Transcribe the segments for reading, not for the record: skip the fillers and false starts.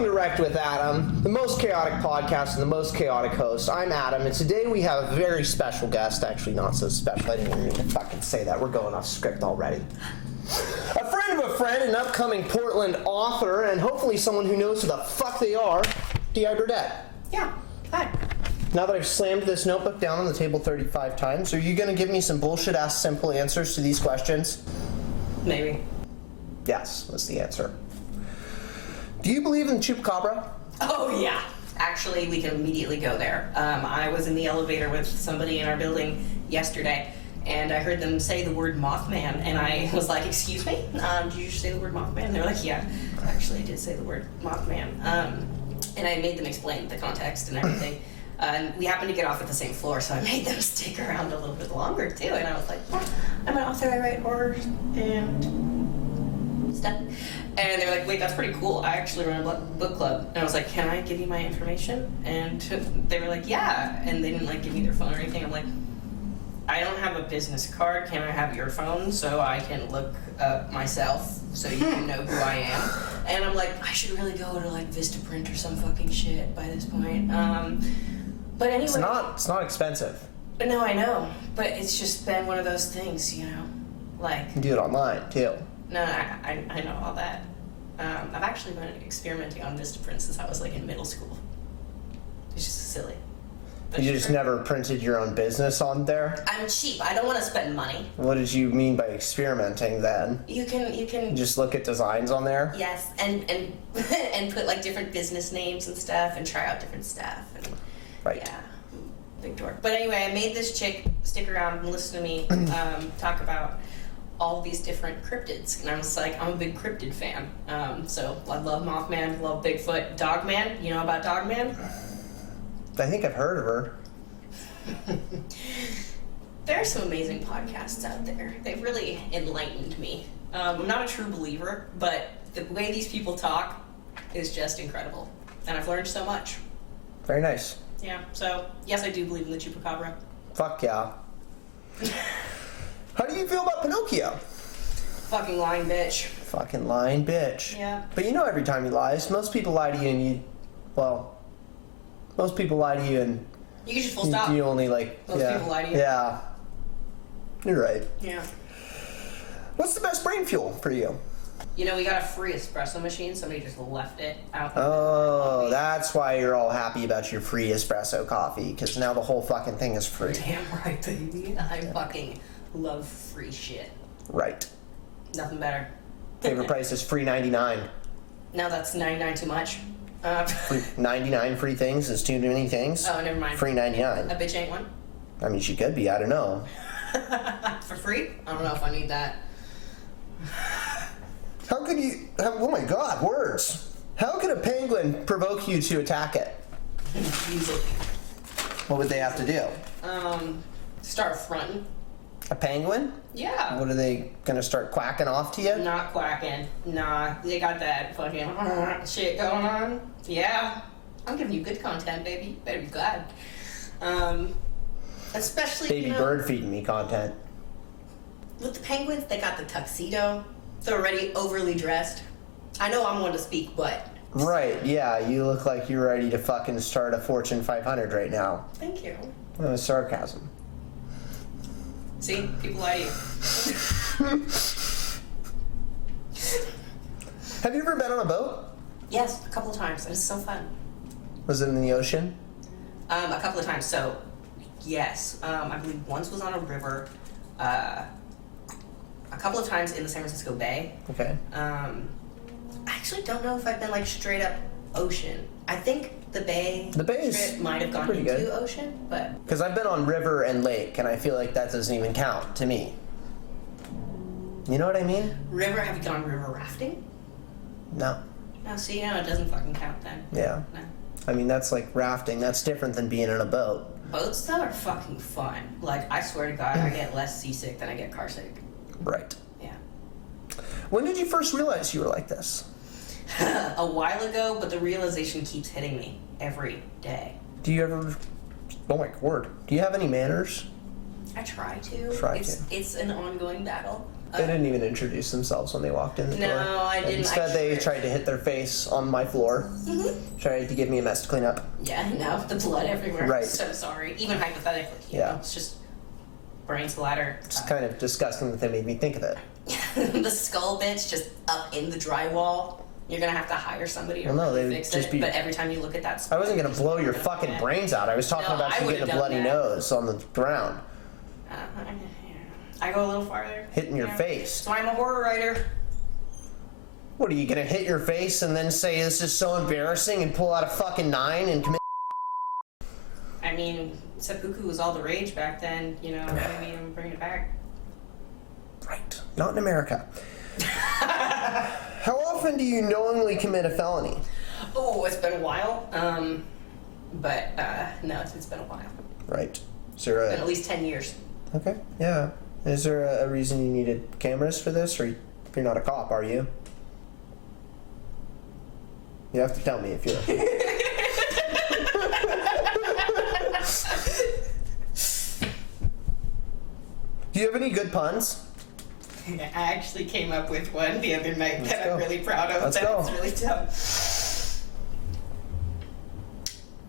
Welcome to Wrekt With Adam, the most chaotic podcast and the most chaotic host. I'm Adam, and today we have a very special guest. Actually, not so special. I didn't even mean to fucking say that. We're going off script already. A friend of a friend, an upcoming Portland author, and hopefully someone who knows who the fuck they are, D.I. Burdett. Yeah, hi. Now that I've slammed this notebook down on the table 35 times, are you going to give me some bullshit-ass simple answers to these questions? Maybe. Yes, that's the answer. Do you believe in the chupacabra? Oh, yeah. Actually, we can immediately go there. I was in the elevator with somebody in our building yesterday, and I heard them say the word Mothman, and I was like, excuse me? Did you just say the word Mothman? And they were like, yeah, actually, I did say the word Mothman. And I made them explain the context and everything. And we happened to get off at the same floor, so I made them stick around a little bit longer, too. And I was like, I'm an author, I write horror and stuff. And they were like, wait, that's pretty cool. I actually run a book club. And I was like, can I give you my information? And they were like, yeah. And they didn't like give me their phone or anything. I'm like, I don't have a business card. Can I have your phone so I can look up myself so you can know who I am? And I'm like, I should really go to like Vistaprint or some fucking shit by this point. But anyway. It's not expensive. But no, I know. But it's just been one of those things, you know? Like. You can do it online, too. No, I know all that. I've actually been experimenting on Vistaprint since I was like in middle school. It's just silly. But You just never printed your own business on there? I'm cheap. I don't want to spend money. What did you mean by experimenting then? You can Just look at designs on there? yes, and and put like different business names and stuff and try out different stuff. And, Right. Yeah, big dork. But anyway, I made this chick stick around and listen to me talk about all these different cryptids, and I was like, I'm a big cryptid fan. So I love Mothman, love Bigfoot, Dogman. You know about Dogman? I think I've heard of her. There are some amazing podcasts out there. They've really enlightened me. I'm not a true believer, but the way these people talk is just incredible, and I've learned so much. Very nice. Yeah. So yes, I do believe in the chupacabra. Fuck yeah. How do you feel about Pinocchio? Fucking lying bitch. Fucking lying bitch. Yeah. But you know every time he lies, most people lie to you and most people lie to you and You can just full stop. you only like, Most people lie to you. Yeah. You're right. Yeah. What's the best brain fuel for you? You know, we got a free espresso machine. Somebody just left it out there. Oh, that's why you're all happy about your free espresso coffee, because now the whole fucking thing is free. Damn right, baby. I fucking love free shit. Right. Nothing better. Favorite price is free 99. No, that's 99 too much. Free 99 free things is too many things. Oh, never mind. Free 99. A bitch ain't one. I mean, she could be. I don't know. For free? I don't know if I need that. How could you? Oh my God! Words. How could a penguin provoke you to attack it? Easily. What would they have to do? Start fronting. A penguin? Yeah. What are they gonna start quacking off to you? Not quacking. Nah, they got that fucking shit going on. Yeah. I'm giving you good content, baby. Better be glad. Especially, Baby you know, bird feeding me content. with the penguins, they got the tuxedo. They're already overly dressed. I know I'm one to speak, but... Right, yeah, you look like you're ready to fucking start a Fortune 500 right now. Thank you. That was sarcasm. See? People lie to you. Have you ever been on a boat? Yes, a couple of times. It was so fun. Was it in the ocean? A couple of times. So, yes. I believe once was on a river. A couple of times in the San Francisco Bay. Okay. I actually don't know if I've been like straight up ocean. I think the bay is might have gone pretty into good. ocean, but Because I've been on river and lake, and I feel like that doesn't even count to me. You know what I mean? river, have you gone river rafting? No. No, see, no, it doesn't fucking count then. Yeah. No. I mean, that's like rafting. That's different than being in a boat. Boats though are fucking fun. Like, I swear to God, I get less seasick than I get car sick. Right. Yeah. When did you first realize you were like this? A while ago, but the realization keeps hitting me every day. Do you ever... Oh my word. Do you have any manners? I try to. Try It's an ongoing battle. They didn't even introduce themselves when they walked in the door. No, I didn't. Instead, they tried to hit their face on my floor. Tried to give me a mess to clean up. Yeah, no, the blood everywhere. Right. I'm so sorry. Even hypothetically, you Yeah. know, it's just brain splatter. It's kind of disgusting that they made me think of it. The skull bit's just up in the drywall. You're gonna have to hire somebody to Well, no, really they'd fix just it. be- But every time you look at that I skull, wasn't gonna you just blow your look fucking at it. brains out. I was talking No, about I you would've getting a done bloody that. nose on the ground, I go a little farther. hitting your Yeah. face. That's why I'm a horror writer. What, are you gonna hit your face and then say this is so embarrassing and pull out a fucking 9 and commit? I mean, seppuku was all the rage back then. You know, maybe I'm bringing it back. Right. Not in America. How often do you knowingly commit a felony? Oh, it's been a while. But no, it's been a while. Right. Is there Been at a... least 10 years. Okay, yeah. Is there a reason you needed cameras for this, or you're not a cop, are you? You have to tell me if you're Do you have any good puns? I actually came up with one the other night Let's that go. I'm really proud of. Let's That go. was really dumb.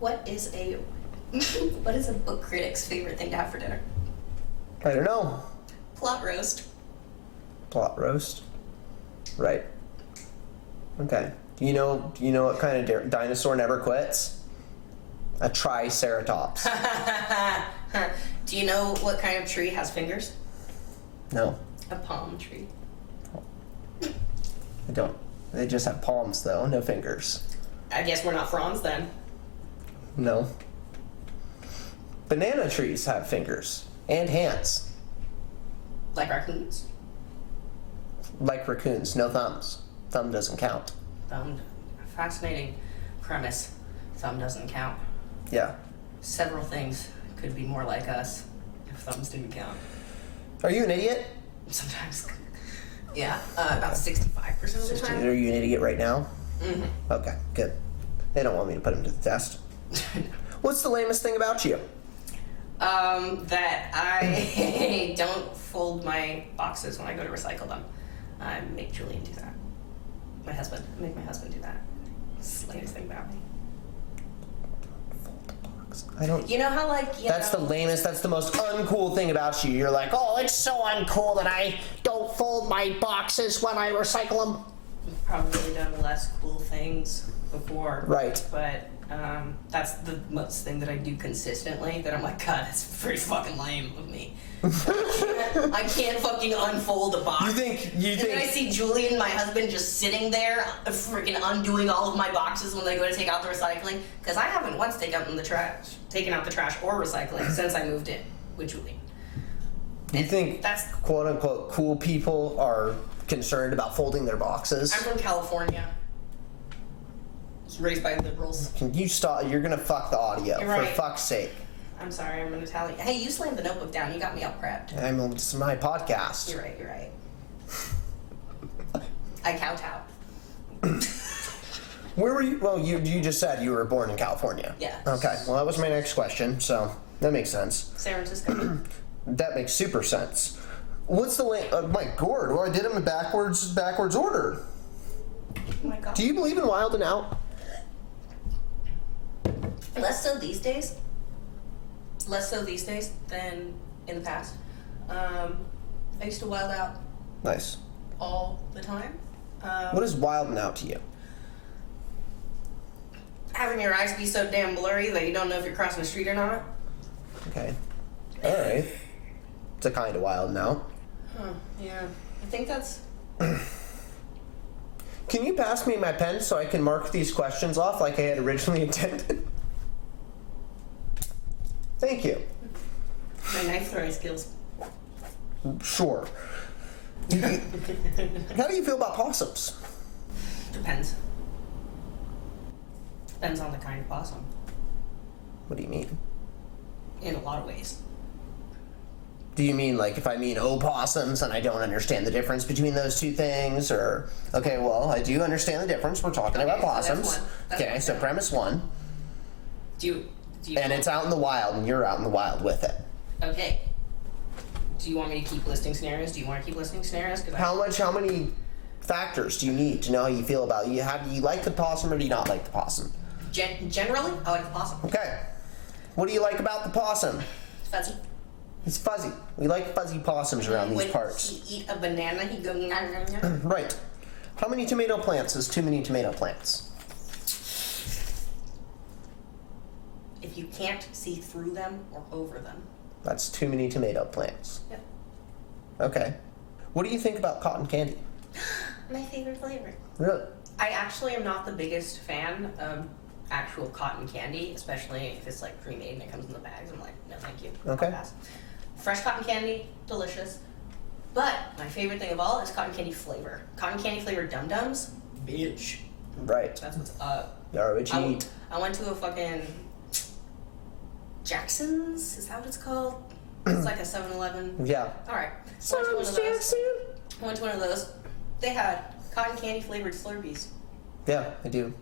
What is a book critic's favorite thing to have for dinner? I don't know. Plot roast. Plot roast. Right. Okay. Do you know what kind of dinosaur never quits? A triceratops. Do you know what kind of tree has fingers? No, A palm tree. I don't. They just have palms though, no fingers. I guess we're not fronds then. No. Banana trees have fingers and hands. Like raccoons. Like raccoons, no thumbs. Thumb doesn't count. Thumb. Fascinating premise. Thumb doesn't count. Yeah. Several things could be more like us if thumbs didn't count. Are you an idiot? Sometimes. Yeah, about 65% of the time. Are you an idiot right now? Mm-hmm. Okay, good. They don't want me to put him to the test. What's the lamest thing about you? That I don't fold my boxes when I go to recycle them. I make Julian do that. My husband. I make my husband do that. It's the lamest thing about me. I don't. You know how, like, That's the lamest, that's the most uncool thing about you. You're like, oh, it's so uncool that I don't fold my boxes when I recycle them. I've probably done less cool things before. Right. But that's the most thing that I do consistently that I'm like, God, that's pretty fucking lame of me. I can't fucking unfold a box. You think And then I see Julian, my husband, just sitting there, freaking undoing all of my boxes when they go to take out the recycling. Because I haven't once taken out the trash or recycling since I moved in with Julian. You think That's. quote unquote cool people are concerned about folding their boxes? I'm from California. I was raised by liberals. Can you stop? You're gonna fuck the audio, You're for right. fuck's sake. I'm sorry, I'm an Italian. Hey, you slammed the notebook down. You got me all prepped. It's my podcast. You're right, you're right. I kowtow. Where were you? Well, you just said you were born in California. Yeah. Okay, well, that was my next question, so that makes sense. San Francisco. That makes super sense. What's the my gourd? Well, I did them in backwards order. Oh my God. Do you believe in wild and out? Less so these days. Less so these days than in the past. I used to wild out Nice. all the time. What is wild and out to you? Having your eyes be so damn blurry that you don't know if you're crossing the street or not. Okay. All right. It's a kind of wild and out. Huh, yeah. I think that's... Can you pass me my pen so I can mark these questions off like I had originally intended? Thank you. my knife throwing skills. Sure. How do you feel about possums? Depends. Depends on the kind of possum. What do you mean? In a lot of ways. Do you mean like if I mean opossums and I don't understand the difference between those two things, or okay, well I do understand the difference. We're talking about so that's possums. one. That's Okay, one. so premise one, Do you and it's out in the wild, and you're out in the wild with it. Okay. Do you want me to keep listing scenarios? How many factors do you need to know how you feel about it? How do you like the possum or do you not like the possum? Generally, I like the possum. Okay. What do you like about the possum? It's fuzzy. It's fuzzy. We like fuzzy possums around these parts. When he eat a banana, he go... Right. How many tomato plants is too many tomato plants? If you can't see through them or over them. That's too many tomato plants. Yep. Okay. What do you think about cotton candy? My favorite flavor. Really? I actually am not the biggest fan of actual cotton candy, especially if it's like pre-made and it comes in the bags. I'm like, no thank you. Okay. I'll pass. Fresh cotton candy, delicious. But my favorite thing of all is cotton candy flavor. Cotton candy flavored Dum-Dums, bitch. Right. That's what's up. Or what you eat. I went to a fucking Jackson's, is that what it's called? It's like a 7-Eleven. Yeah. Alright. Jackson. I went to one of those. They had cotton candy flavored Slurpees. Yeah, I do.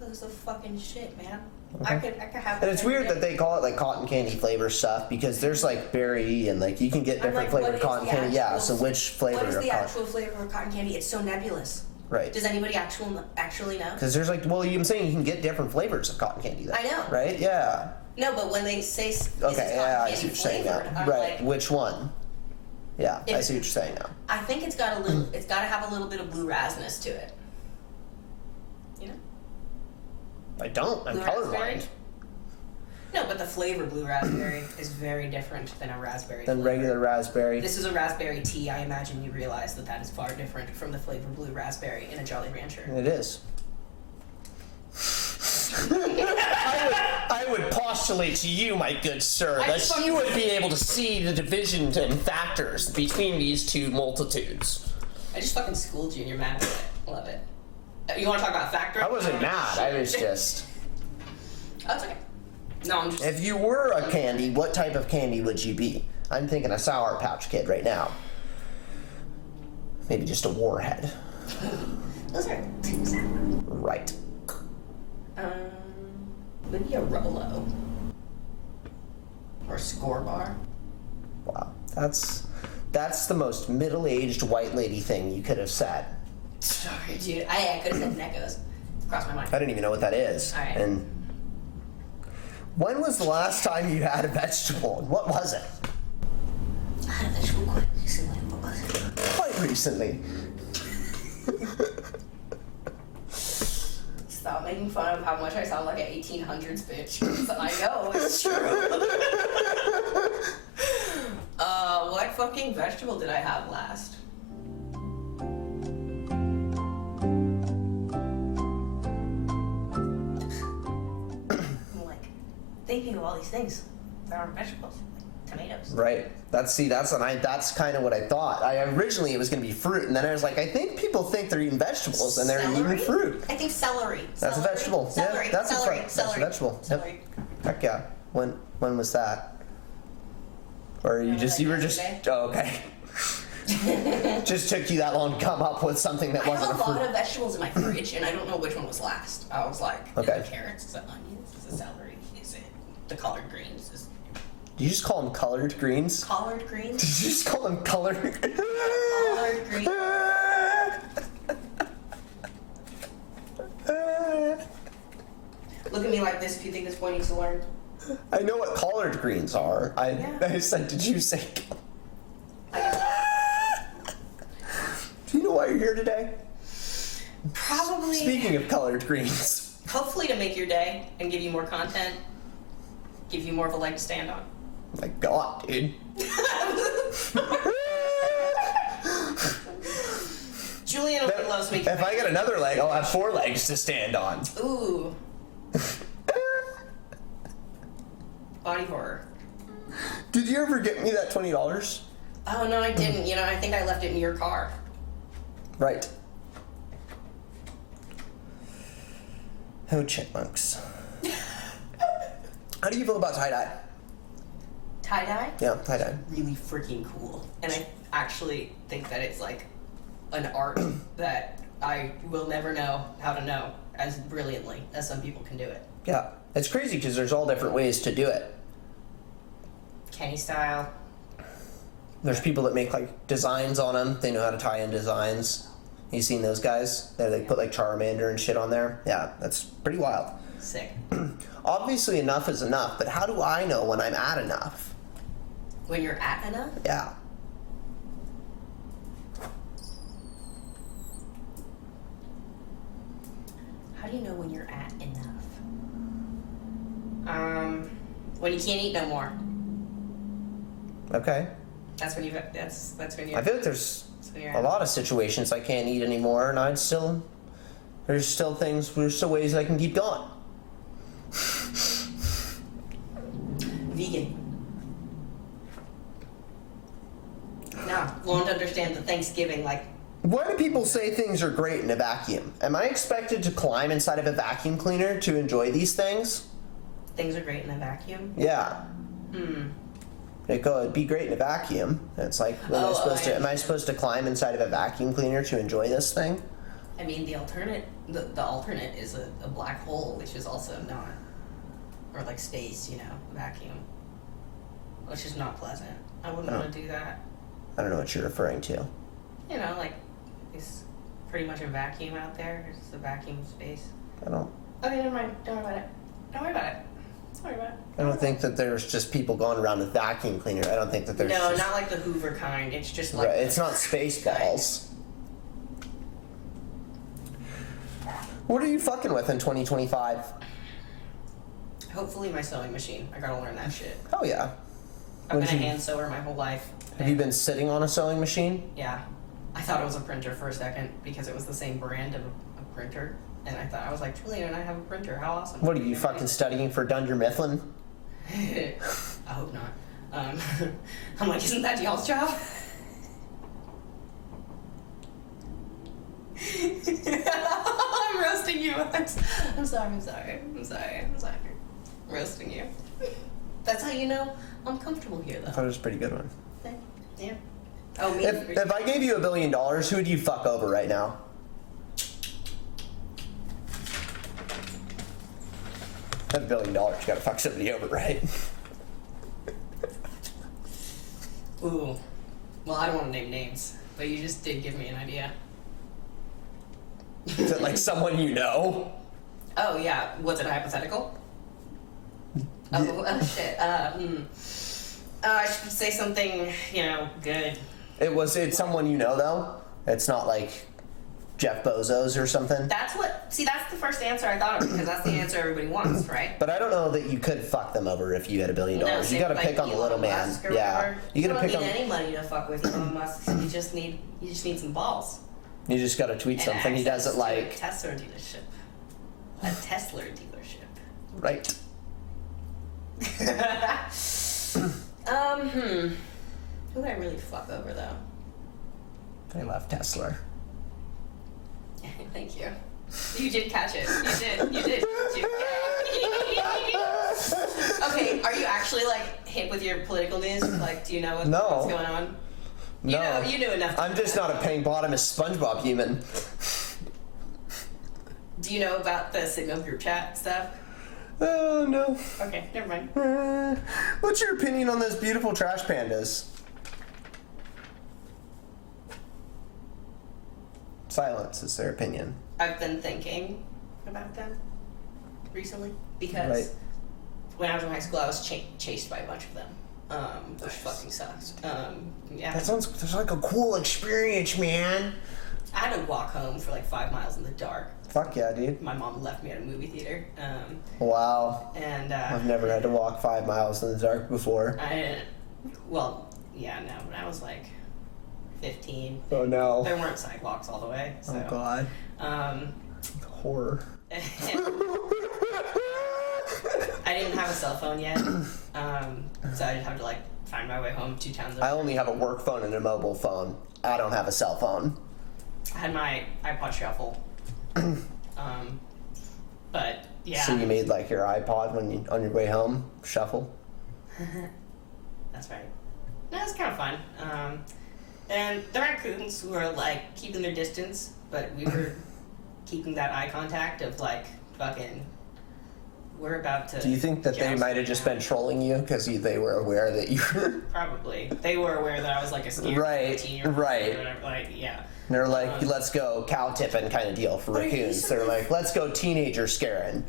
Those are fucking shit, man. Okay. I could have And it's weird that they call it like cotton candy flavor stuff because there's like berry and like you can get different flavored cotton candy. Yeah, so which flavor What is of the cotton? actual flavor of cotton candy? It's so nebulous. Right. Does anybody actually know? Because there's like, well, I'm saying you can get different flavors of cotton candy. Though, I know. Right? Yeah. No, but when they say Okay, yeah, I candy see what you're saying flavored, now. I'm Right. like, Which one? Yeah, I If- see what you're saying now. I think it's got a little. It's got to have a little bit of blue raspness to it. You know. I don't. I'm Blue raspberry? colorblind. No, but the flavor blue raspberry is very different than a raspberry. Than flavor. regular raspberry. This is a raspberry tea. I imagine you realize that that is far different from the flavor blue raspberry in a Jolly Rancher. It is. I would postulate to you, my good sir, that you would be able to see the divisions and factors between these two multitudes. I just fucking schooled you and you're mad at it. Love it. You want to talk about factor? I wasn't mad. I was just. Oh, it's okay. No, I'm just. If you were a candy, what type of candy would you be? I'm thinking a Sour Patch Kid right now. Maybe just a Warhead. Those are Right. Maybe a Rolo. Or a Score Bar. Wow. That's the most middle-aged white lady thing you could have said. Sorry, dude. I could have said Neckos. Crossed my mind. I didn't even know what that is. All right. And when was the last time you had a vegetable? And what was it? I had a vegetable quite recently. What was it? Quite recently. Stop making fun of how much I sound like an 1800s bitch. 'Cause I know it's true. What fucking vegetable did I have last? I'm like thinking of all these things that aren't vegetables, like tomatoes. Right. That's kind of what I thought. Originally it was going to be fruit, and then I was like, I think people think they're eating vegetables, and they're eating fruit. I think celery. That's a vegetable. Celery. Yeah, that's Celery. That's a vegetable. Celery. Yep. Heck yeah. When was that? Or you were just oh, okay. Just took you that long to come up with something that wasn't a I have a fruit. lot of vegetables in my fridge, and I don't know which one was last. I was like, Okay. is it carrots? Is it onions? Is it celery? Is it the collard greens? Is Did you just call them colored greens? collard greens? Did you just call them colored? Collard greens. Look at me like this if you think this boy needs to learn. I know what collard greens are. Yeah. I said, did you say? I guess Do you know why you're here today? probably. Speaking of collard greens. Hopefully to make your day and give you more content, give you more of a leg to stand on. My God, dude. Julian only loves me. If I get another leg, I'll have 4 legs to stand on. Ooh. Body horror. Did you ever get me that $20? Oh no, I didn't. You know, I think I left it in your car. Right. Oh, chipmunks. How do you feel about tie-dye? Tie-dye? Yeah, tie-dye. Really freaking cool. And I actually think that it's like an art that I will never know how to know as brilliantly as some people can do it. Yeah. It's crazy because there's all different ways to do it. Kenny style, There's people that make like designs on them. They know how to tie in designs. You seen those guys? They put like Charmander and shit on there. Yeah, that's pretty wild. Sick. Obviously, enough is enough, but how do I know when I'm at enough? When you're at enough? Yeah. How do you know when you're at enough? When you can't eat no more. Okay. That's when you. That's when you. I feel like there's when you're a lot of situations I can't eat anymore, and there's still ways I can keep going. Vegan. No, won't understand the Thanksgiving like. Why do people say things are great in a vacuum? Am I expected to climb inside of a vacuum cleaner to enjoy these things? Things are great in a vacuum? Yeah. It'd be great in a vacuum. It's like, am I supposed to climb inside of a vacuum cleaner to enjoy this thing? I mean, the alternate is a black hole, which is also not, or like space, vacuum, which is not pleasant. I wouldn't want to do that. I don't know what you're referring to. Like, it's pretty much a vacuum out there. It's a vacuum space. I don't. Okay, never mind. Don't worry about it. Don't worry about it. Don't worry about it. I don't think that there's just people going around with vacuum cleaner. I don't think that there's. No, not like the Hoover kind. It's just like. Right, it's not Spaceballs. What are you fucking with in 2025? Hopefully my sewing machine. I gotta learn that shit. Oh yeah. I've been a hand sewer my whole life. Have you been sitting on a sewing machine? Yeah. I thought it was a printer for a second because it was the same brand of a printer. And I was like, Julia and I have a printer. How awesome. What are you fucking studying for Dunder Mifflin? I hope not. I'm like, isn't that y'all's job? I'm roasting you. I'm sorry. Roasting you. That's how you know I'm comfortable here, though. I thought it was a pretty good one. Yeah. Oh, me. If I gave you $1 billion, who would you fuck over right now? That's $1 billion. You gotta fuck somebody over, right? Ooh. Well, I don't want to name names, but you just did give me an idea. Is it like someone you know? Oh, yeah. Was it hypothetical? Oh, shit. I should say something, good. It's someone you know, though? It's not like Jeff Bezos or something? That's the first answer I thought of, because that's the answer everybody wants, right? But I don't know that you could fuck them over if you had $1 billion. No, you gotta pick on the little man. Yeah. You don't need any money to fuck with Elon Musk. You just need some balls. You just gotta tweet and something he doesn't like. A Tesla dealership. A Tesla dealership. Right. Who would I really fuck over, though? I love Tesla. Thank you. You did catch it. You did. Okay, are you actually, hip with your political news? Do you know what's going on? No. You knew enough. I'm just not a pink-bottomist SpongeBob human. Do you know about the Signal group chat stuff? Oh, no. Okay, never mind. What's your opinion on those beautiful trash pandas? Silence is their opinion. I've been thinking about them recently because when I was in high school, I was chased by a bunch of them, which fucking sucks. Yeah. That sounds like a cool experience, man. I had to walk home for 5 miles in the dark. Fuck yeah, dude. My mom left me at a movie theater. Wow. And I've never had to walk 5 miles in the dark before. When I was 15. Oh no. There weren't sidewalks all the way. So. Oh god. Horror. I didn't have a cell phone yet, so I just had to find my way home 2 towns over. I only have a work phone and a mobile phone. I don't have a cell phone. I had my iPod Shuffle. But yeah. So you made your iPod on your way home shuffle? That's right. No, it's kind of fun. And the raccoons were keeping their distance, but we were keeping that eye contact of fucking we're about to. Do you think that they joust might have right just now. been trolling you because they were aware that you were... Probably. They were aware that I was like a scared Right, 15-year-old. right. Or whatever. Like, yeah. They're like, let's go cow tipping kind of deal for But are you raccoons. They're like, let's go teenager scaring.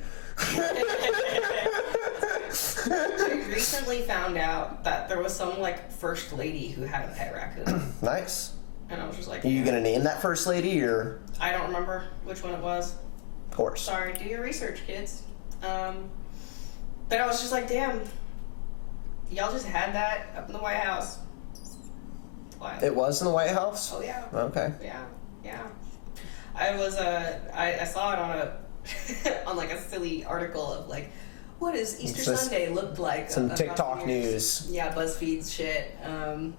I recently found out that there was some like first lady who had a pet raccoon, Nice. and I was just like, Are you yeah. gonna name that first lady or? I don't remember which one it was. Of course. Sorry, do your research, kids. But I was just like, damn, y'all just had that up in the White House. Why? It was in the White House? Oh yeah. Okay. Yeah. I was I saw it on a on like a silly article of like, what does Easter It's just Sunday look like? Some across TikTok the years? news. Yeah, BuzzFeed's shit.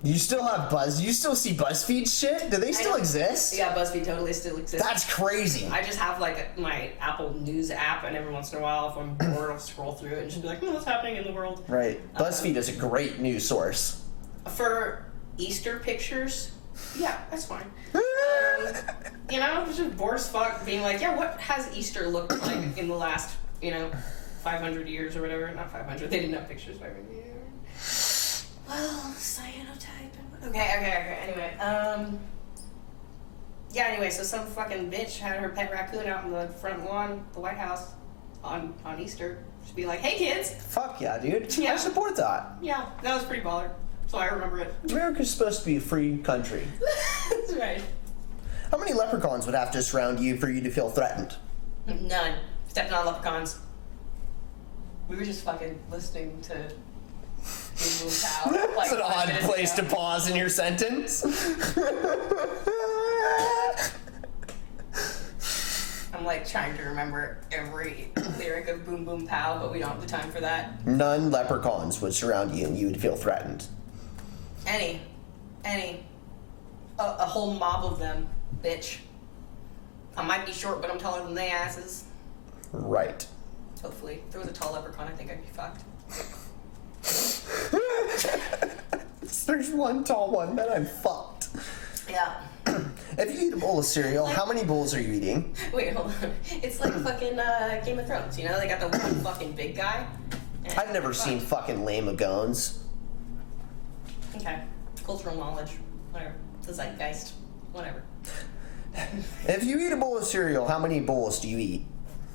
You still have You still see BuzzFeed shit? Do they still don't- exist? Yeah, BuzzFeed totally still exists. That's crazy. I just have like my Apple News app, and every once in a while, if I'm bored, I'll scroll through it and just be like, what's happening in the world? Right. BuzzFeed is a great news source. For Easter pictures, yeah, that's fine. You know, it's just bored as fuck being like, yeah, what has Easter looked like in the last, 500 years or whatever? Not 500, they didn't have pictures 500 years. Well, cyanotype. Okay, anyway. Anyway, so some fucking bitch had her pet raccoon out in the front lawn of the White House on Easter. Just be like, hey kids! Fuck yeah, dude. Yeah. I support that. Yeah, that was pretty baller. So I remember it. America's supposed to be a free country. That's right. How many leprechauns would have to surround you for you to feel threatened? None. Stepping on leprechauns. We were just fucking listening to Boom Boom Pow. That's an 5 odd minutes place ago. to pause in your sentence. I'm like trying to remember every lyric of Boom Boom Pow, but we don't have the time for that. None leprechauns would surround you and you would feel threatened. Any. A whole mob of them, bitch. I might be short, but I'm taller than they asses. Right. Hopefully. If there was a tall leprechaun, I think I'd be fucked. There's one tall one, then I'm fucked. Yeah. If you eat a bowl of cereal, how many bowls are you eating? Wait, hold on. It's like fucking Game of Thrones, you know? They got the one fucking big guy. and I've never fuck. seen fucking Lamagones. Okay. Cultural knowledge. Whatever. The zeitgeist. Whatever. If you eat a bowl of cereal, how many bowls do you eat?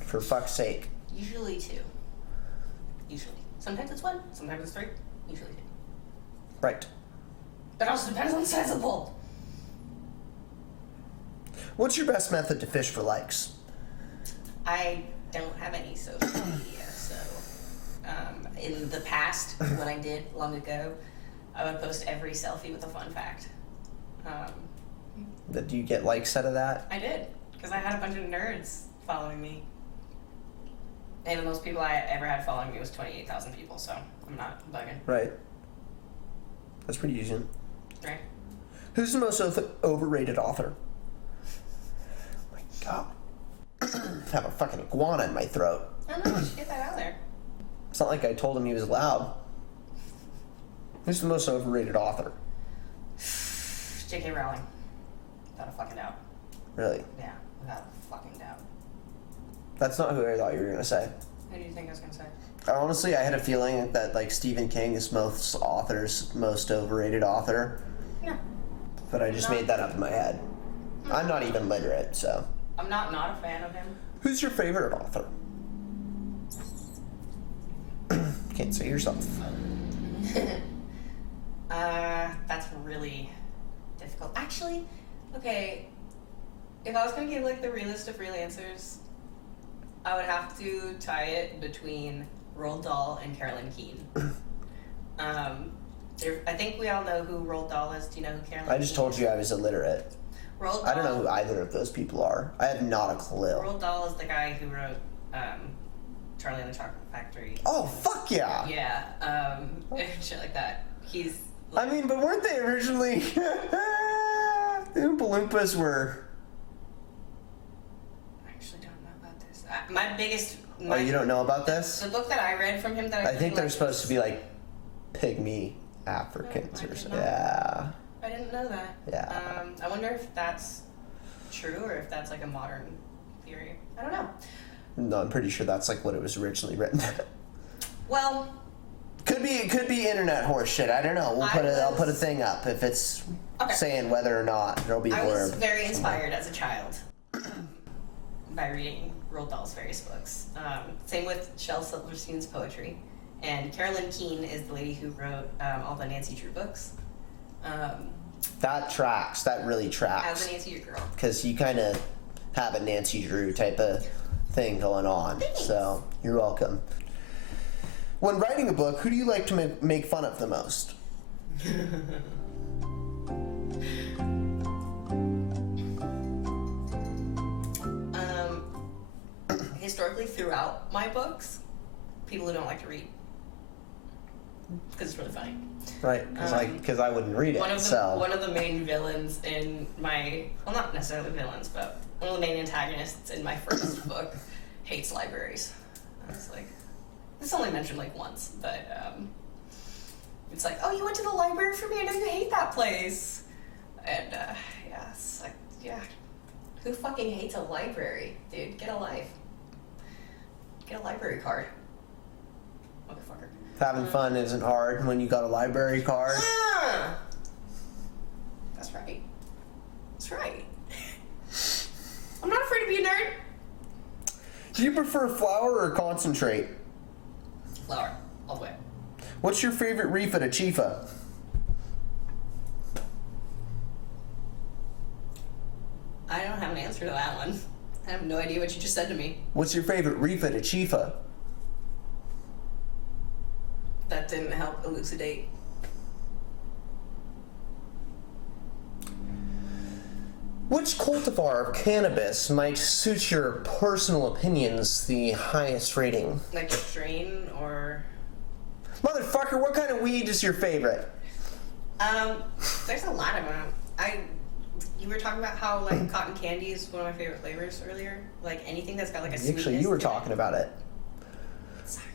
For fuck's sake. Usually 2. Usually. Sometimes it's 1, sometimes it's 3. Usually 2. Right. But also depends on the size of the bowl. What's your best method to fish for likes? I don't have any social media, so in the past, when I did long ago, I would post every selfie with a fun fact. Do you get likes out of that? I did, because I had a bunch of nerds following me. And the most people I ever had following me was 28,000 people, so I'm not bugging. Right. That's pretty decent. Right? Who's the most overrated author? Oh my god. I have a fucking iguana in my throat. I don't know, you should get that out there. It's not like I told him he was loud. Who's the most overrated author? J.K. Rowling. Without a fucking doubt. Really? Yeah, without a fucking doubt. That's not who I thought you were gonna say. Who do you think I was gonna say? Honestly, I had a feeling that like Stephen King is most author's most overrated author, No. but I just made that up in my head. I'm not even literate, so. I'm not a fan of him. Who's your favorite author? Can't say yourself. That's really difficult. Actually, okay, if I was gonna give like the realest of real answers, I would have to tie it between Roald Dahl and Carolyn Keene. I think we all know who Roald Dahl is. Do you know who Carolyn I just Keene told is? you I was illiterate. Roald Dahl, I don't know who either of those people are. I have not a clue. Roald Dahl is the guy who wrote Charlie and the Chocolate Factory. Oh, fuck yeah! Yeah, shit like that. He's I mean, but weren't they originally... the Oompa Loompas were... I actually don't know about this. My biggest... Oh, you don't know about this? The book that I read from him that I I really think they're liked supposed to was- be like pygmy Africans I or did something. not. Yeah. I didn't know that. Yeah. I wonder if that's true or if that's like a modern theory. I don't know. No, I'm pretty sure that's like what it was originally written. Well, Could be internet horse shit. I don't know. I'll put a thing up if it's saying whether or not there'll be a I was blurb. very inspired as a child by reading Roald Dahl's various books. Same with Shel Silverstein's poetry, and Carolyn Keene is the lady who wrote all the Nancy Drew books. That tracks. That really tracks. As a Nancy Drew girl. Because you kind of have a Nancy Drew type of thing going on. Thanks. So you're welcome. When writing a book, who do you like to make fun of the most? Historically, throughout my books, people who don't like to read, because it's really funny. Right, because I wouldn't read it. One of the main villains in my, well, not necessarily villains, but one of the main antagonists in my first book hates libraries. I was like, it's only mentioned like once, but it's like, oh, you went to the library for me? I know you hate that place. And yeah, it's like, yeah, who fucking hates a library, dude? Get a life. Get a library card, motherfucker. Having fun isn't hard when you got a library card. That's right. That's right. I'm not afraid to be a nerd. Do you prefer flour or concentrate? Flower, all the way. What's your favorite reef at a chifa? I don't have an answer to that one. I have no idea what you just said to me. What's your favorite reef at a chifa? That didn't help elucidate. Which cultivar of cannabis might suit your personal opinions the highest rating? Like a strain or... Motherfucker, what kind of weed is your favorite? There's a lot of them. You were talking about how like cotton candy is one of my favorite flavors earlier. Like anything that's got like a sweetness. Actually, you were to it. talking about it. Sorry.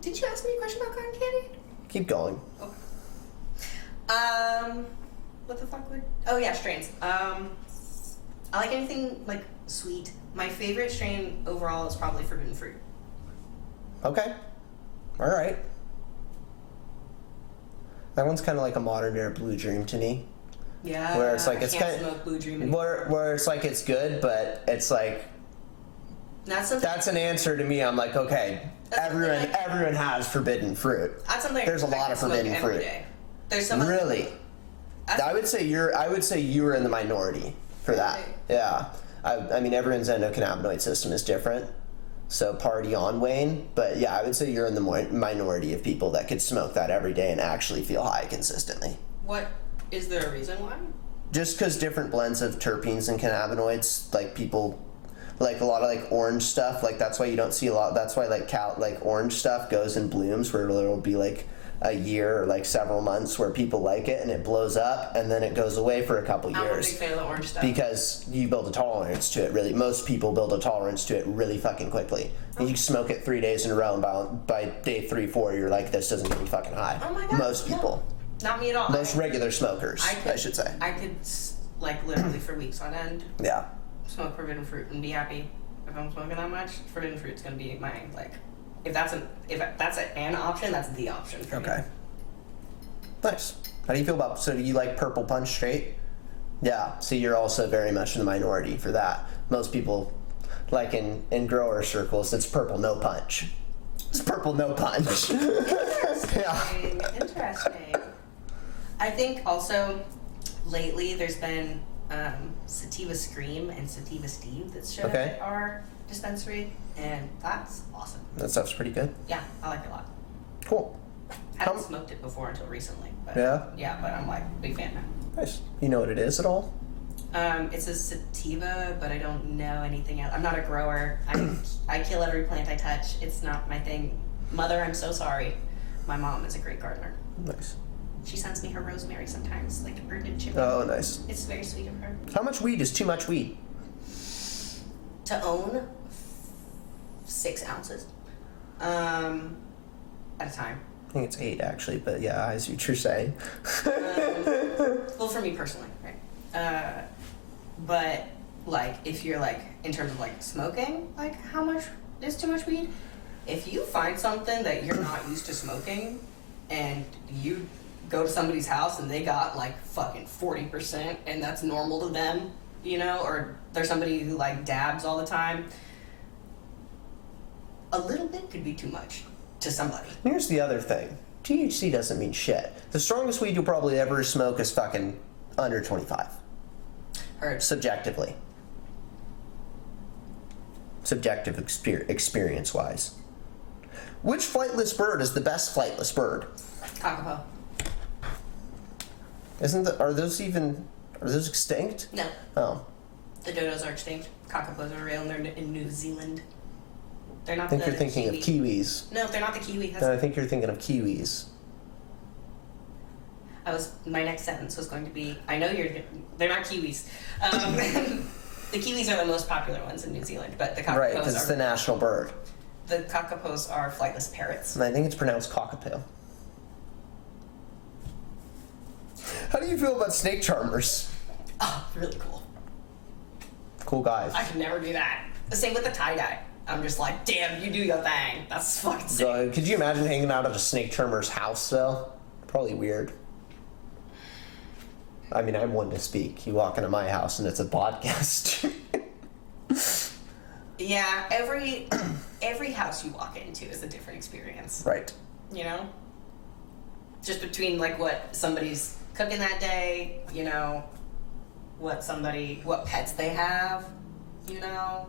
Did you ask me a question about cotton candy? Keep going. Oh. What the fuck would? Oh yeah, strains. I like anything like sweet. My favorite strain overall is probably forbidden fruit. Okay. All right. That one's kind of like a modern era Blue Dream to me. Yeah. Where it's like I it's can't kind smoke Blue Dream anymore. where it's like it's good, but it's like that's an answer to me. I'm like, okay, everyone has forbidden fruit. That's something. There's a lot of forbidden fruit. Day. There's some really. I would say you're in the minority for that. Really? Yeah. I mean, everyone's endocannabinoid system is different. So party on, Wayne. But yeah, I would say you're in the minority of people that could smoke that every day and actually feel high consistently. What is there a reason why? Just because different blends of terpenes and cannabinoids, like people, like a lot of like orange stuff, like that's why you don't see a lot. That's why like orange stuff goes in blooms where there will be like a year or like several months where people like it and it blows up and then it goes away for a couple years. I'm a big fan of the orange stuff. Because you build a tolerance to it really. Most people build a tolerance to it really fucking quickly. And you smoke it 3 days in a row and by day 3, 4 you're like, this doesn't get me fucking high. Oh my God. Most people. Not me at all. Most regular smokers, I should say. I could like literally for weeks on end Yeah. smoke forbidden fruit and be happy. If I'm smoking that much, forbidden fruit's gonna be my like. If that's an option, that's the option for me. Okay. Nice. How do you feel about? So do you like purple punch straight? Yeah. So you're also very much in the minority for that. Most people, like in grower circles, it's purple no punch. It's purple no punch. Yeah. Interesting. I think also lately there's been Sativa Scream and Sativa Steve that's showed up at our dispensary, and that's awesome. That stuff's pretty good. Yeah, I like it a lot. Cool. I haven't smoked it before until recently. But Yeah? but I'm like big fan now. Nice. You know what it is at all? It's a sativa, but I don't know anything else. I'm not a grower. I kill every plant I touch. It's not my thing. Mother, I'm so sorry. My mom is a great gardener. Nice. She sends me her rosemary sometimes, like urban chicken. Oh, nice. It's very sweet of her. How much weed is too much weed? To own 6 ounces at a time. I think it's 8 actually, but yeah, I see what you're saying. Well, for me personally, right? But like, if you're like in terms of like smoking, like how much is too much weed? If you find something that you're not used to smoking and you go to somebody's house and they got like fucking 40% and that's normal to them, you know, or there's somebody who like dabs all the time, a little bit could be too much to somebody. Here's the other thing. THC doesn't mean shit. The strongest weed you'll probably ever smoke is fucking under 25. Heard. Subjectively. Subjective experience-wise. Which flightless bird is the best flightless bird? Kakapo. Are those extinct? No. Oh. The dodos are extinct. Kakapos are real and they're in New Zealand. They're not I think you're thinking of kiwis. No, they're not the kiwi. No, I think you're thinking of kiwis. My next sentence was going to be, they're not kiwis. The kiwis are the most popular ones in New Zealand, but the kakapos Right, because it's the national bird. The kakapos are flightless parrots. And I think it's pronounced cockapoo. How do you feel about snake charmers? Oh, really cool. Cool guys. I could never do that. The same with the tie-dye. I'm just like, damn, you do your thing. That's fucking sick. Could you imagine hanging out at a snake charmer's house, though? Probably weird. I mean, I'm one to speak. You walk into my house and it's a podcast. Yeah, every house you walk into is a different experience. Right. You know? Just between, like, what somebody's cooking that day, you know, what pets they have, you know?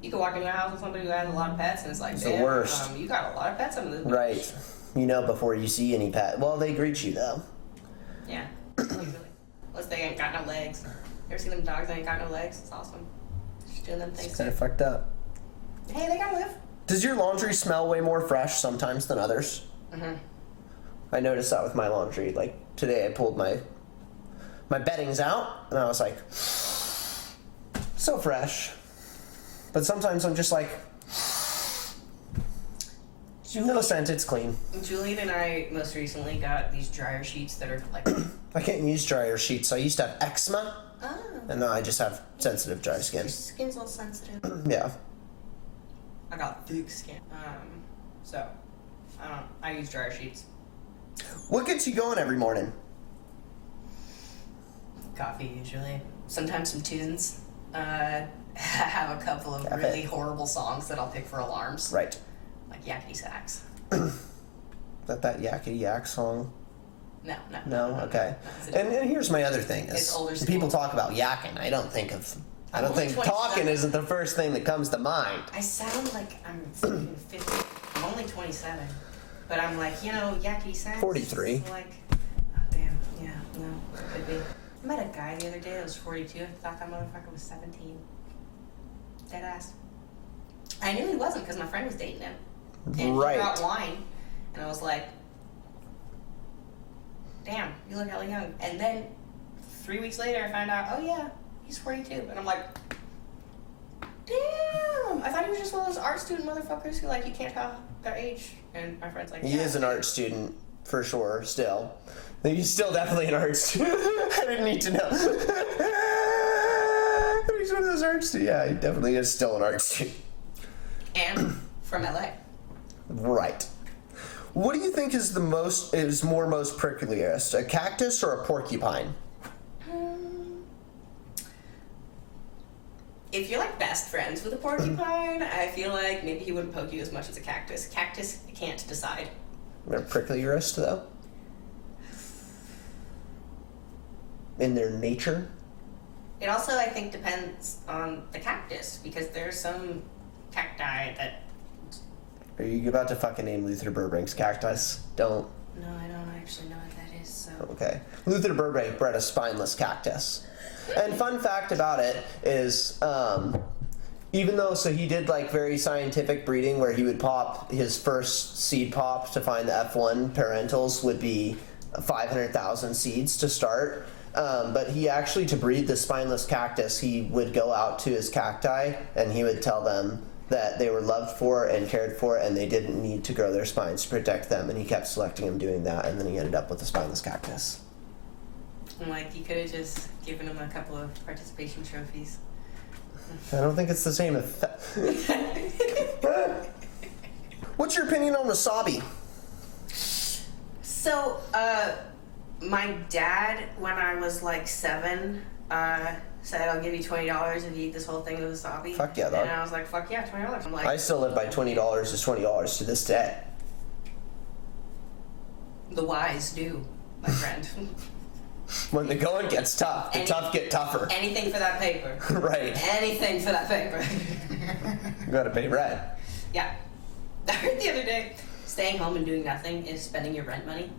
You can walk into a house with somebody who has a lot of pets and it's like, it's damn, the worst. You got a lot of pets under this. Right. You know before you see any pet. Well, they greet you, though. Yeah, usually. Unless they ain't got no legs. You ever see them dogs that ain't got no legs? It's awesome. Just doing them things. It's kind of fucked up. Hey, they gotta live. Does your laundry smell way more fresh sometimes than others? Mm-hmm. I noticed that with my laundry. Like, today I pulled my beddings out, and I was like, so fresh. But sometimes I'm just like, no scent, it's clean. Julian and I most recently got these dryer sheets that are like... I can't use dryer sheets. I used to have eczema, Oh. and now I just have sensitive dry skin. Your skin's all sensitive. Yeah. I got thick skin. So, I use dryer sheets. What gets you going every morning? Coffee, usually. Sometimes some tunes. I have a couple of Cafe. really horrible songs that I'll pick for alarms. Right. Like Yakety Sax. That yakety yak song? No. Okay. No. And here's my other thing. It's Is older when people school. talk about yakking, I don't think I'm only 27. talking isn't the first thing that comes to mind. I sound like I'm fucking 50. I'm only 27. But I'm like, Yakety Sax. 43. Like, oh, damn. Yeah, no, could be. I met a guy the other day that was 42. I thought that motherfucker was 17. Dead ass. I knew he wasn't because my friend was dating him. And Right. he brought wine. And I was like, damn, you look hella young. And then 3 weeks later, I found out, oh yeah, he's 42. And I'm like, damn! I thought he was just one of those art student motherfuckers who, like, you can't tell their age. And my friend's like, He yeah. is an art student, for sure, still. He's still definitely an art student. I didn't need to know. He's one of those art students. Yeah, he definitely is still an art student. And from LA. Right. What do you think is most prickliest, a cactus or a porcupine? If you're like best friends with a porcupine, I feel like maybe he wouldn't poke you as much as a cactus. Cactus can't decide. They're prickliest, though? In their nature? It also, I think, depends on the cactus, because there's some cacti that... Are you about to fucking name Luther Burbank's cactus? Don't. No, I don't actually know what that is, so... Okay. Luther Burbank bred a spineless cactus. And fun fact about it is, even though, so he did like very scientific breeding where he would pop his first seed pop to find the F1 parentals would be 500,000 seeds to start. But he actually, to breed the spineless cactus, he would go out to his cacti and he would tell them that they were loved for and cared for and they didn't need to grow their spines to protect them, and he kept selecting them doing that, and then he ended up with a spineless cactus. I'm like, you could have just given him a couple of participation trophies. I don't think it's the same effect. What's your opinion on wasabi? So, my dad, when I was like 7, said, I'll give you $20 if you eat this whole thing of wasabi. Fuck yeah, dog. And I was like, fuck yeah, $20. I'm like, I still live by $20 is $20 to this day. the wise do, my friend. When the going gets tough, the tough get tougher. Anything for that paper. Right. Anything for that paper. You gotta pay rent. Yeah. I heard the other day, staying home and doing nothing is spending your rent money.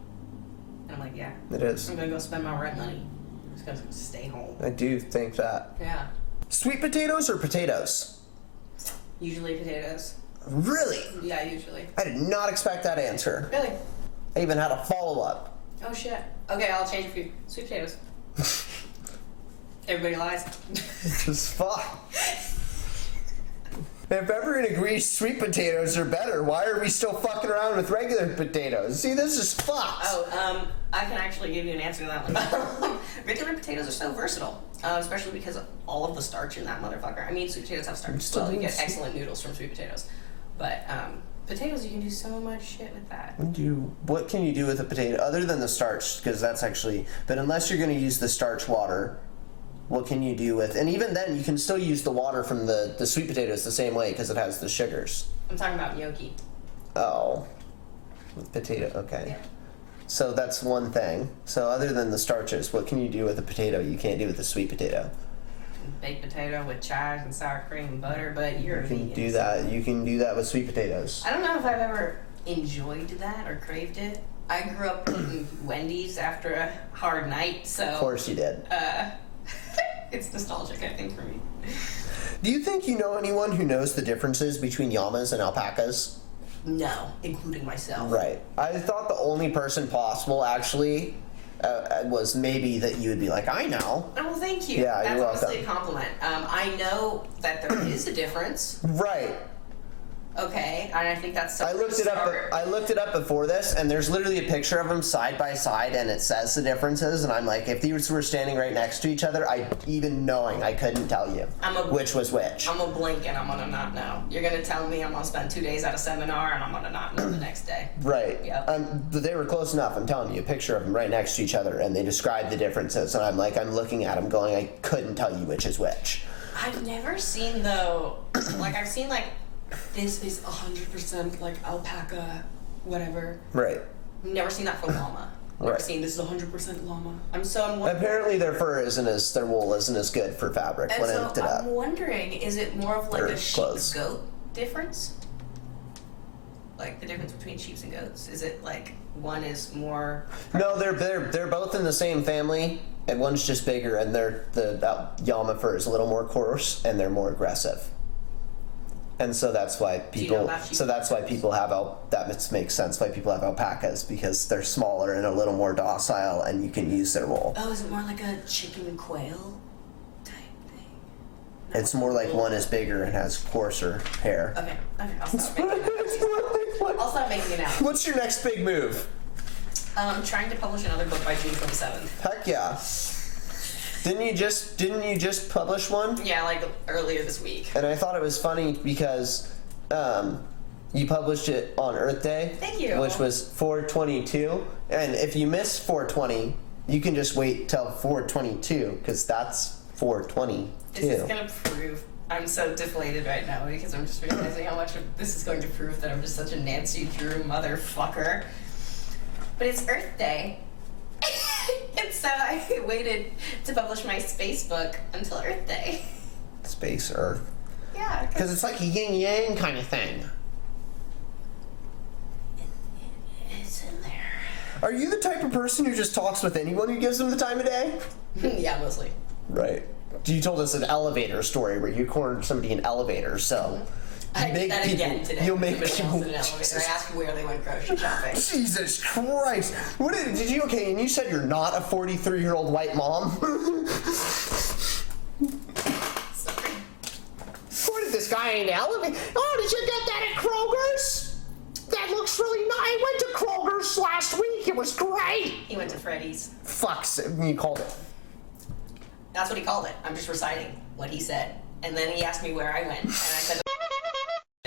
And I'm like, yeah. It is. I'm gonna go spend my rent money. I'm just gonna stay home. I do think that. Yeah. Sweet potatoes or potatoes? Usually potatoes. Really? Yeah, usually. I did not expect that answer. Really? I even had a follow-up. Oh shit. Okay, I'll change it for you. Sweet potatoes. Everybody lies. Just fuck. If everyone agrees sweet potatoes are better, why are we still fucking around with regular potatoes? See, this is fucked. Oh, I can actually give you an answer to that one. Regular potatoes are so versatile, especially because of all of the starch in that motherfucker. I mean, sweet potatoes have starch as well. You get excellent noodles from sweet potatoes. But, potatoes, you can do so much shit with that. What can you do with a potato other than the starch? Because that's actually, but unless you're going to use the starch water, what can you do with? And even then, you can still use the water from the sweet potatoes the same way because it has the sugars. I'm talking about gnocchi. Oh, with potato. Okay, Yeah. so that's one thing. So other than the starches, what can you do with a potato you can't do with a sweet potato? Baked potato with chives and sour cream and butter, but you're a You can vegan. do that. You can do that with sweet potatoes. I don't know if I've ever enjoyed that or craved it. I grew up eating Wendy's after a hard night, so Of course you did. it's nostalgic, I think, for me. Do you think you know anyone who knows the differences between llamas and alpacas? No, including myself. Right. I thought the only person possible, actually, was maybe that you would be like, I know. Oh, well, thank you. Yeah, That's you're honestly welcome. a compliment. I know that there is a difference. Right. Okay, and I think that's I looked it up. I looked it up before this, and there's literally a picture of them side by side, and it says the differences. And I'm like, if these were standing right next to each other, even knowing, I couldn't tell you which was which. I'm gonna blink and I'm gonna not know. You're gonna tell me I'm gonna spend 2 days at a seminar and I'm gonna not know the next day. Right. Yep. But they were close enough. I'm telling you, a picture of them right next to each other, and they described the differences. And I'm looking at them, going, I couldn't tell you which is which. I've never seen though. I've seen this is 100% like alpaca, whatever. Right. Never seen that for llama. Never Right. seen this is 100% llama. I'm wondering. Apparently, their wool isn't as good for fabric. And When I so looked it up. I'm wondering, is it more of like Or a sheep clothes. goat difference? Like the difference between sheep and goats? Is it like one is more? No, they're both in the same family, and one's just bigger, and the llama fur is a little more coarse, and they're more aggressive. And so that's why you know people. about sheep? So that's why people have makes sense why people have alpacas, because they're smaller and a little more docile, and you can use their wool. Oh, is it more like a chicken and quail type thing? It's more like one is bigger and has coarser hair. Okay, I'll stop making it. I'll stop making it out. What's your next big move? Trying to publish another book by June 27th. Heck yeah. Didn't you just publish one? Yeah, like earlier this week. And I thought it was funny because you published it on Earth Day. Thank you. Which was 4/22. And if you miss 4/20, you can just wait till 4/22 because that's 4/22. This is gonna prove I'm so deflated right now because I'm just realizing how much of this is going to prove that I'm just such a Nancy Drew motherfucker. But it's Earth Day. And so I waited to publish my space book until Earth Day. Space Earth. Yeah. Because it's like a yin-yang kind of thing. It's in there. Are you the type of person who just talks with anyone who gives them the time of day? Yeah, mostly. Right. You told us an elevator story where you cornered somebody in elevators, so... I did that again today. You'll make Somebody else in an people... elevator. I asked where they went grocery shopping. Jesus Christ! Did you, okay, and you said you're not a 43-year-old white mom? Sorry. What did this guy in the elevator? Oh, did you get that at Kroger's? That looks really nice. I went to Kroger's last week. It was great. He went to Freddy's. Fuck's, you called it. That's what he called it. I'm just reciting what he said. And then he asked me where I went, and I said,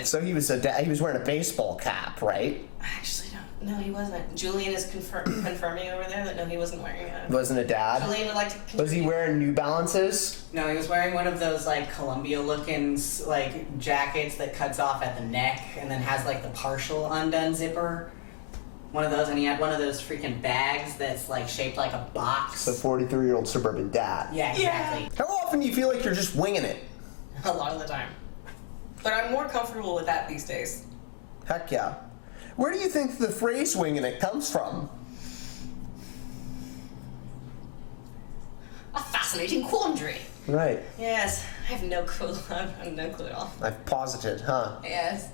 So he was he was wearing a baseball cap, right? I actually don't. No, he wasn't. Julian is confirming over there that no, he wasn't wearing a. Wasn't a dad? Julian would like to. Was he wearing New Balances? No, he was wearing one of those like Columbia-looking like jackets that cuts off at the neck and then has like the partial undone zipper. One of those, and he had one of those freaking bags that's like shaped like a box. The 43-year-old suburban dad. Yeah, exactly. How often do you feel like you're just winging it? A lot of the time. But I'm more comfortable with that these days. Heck yeah. Where do you think the phrase winging it comes from? A fascinating quandary. Right. Yes, I have no clue. I have no clue at all. I've posited, huh? Yes,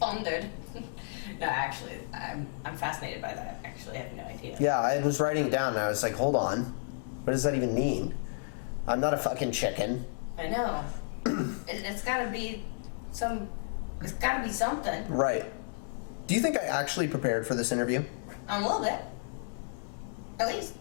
pondered. No, actually, I'm fascinated by that. Actually, I have no idea. Yeah, I was writing it down and I was like, hold on. What does that even mean? I'm not a fucking chicken. I know. It's gotta be it's gotta be something. Right. Do you think I actually prepared for this interview? A little bit. At least.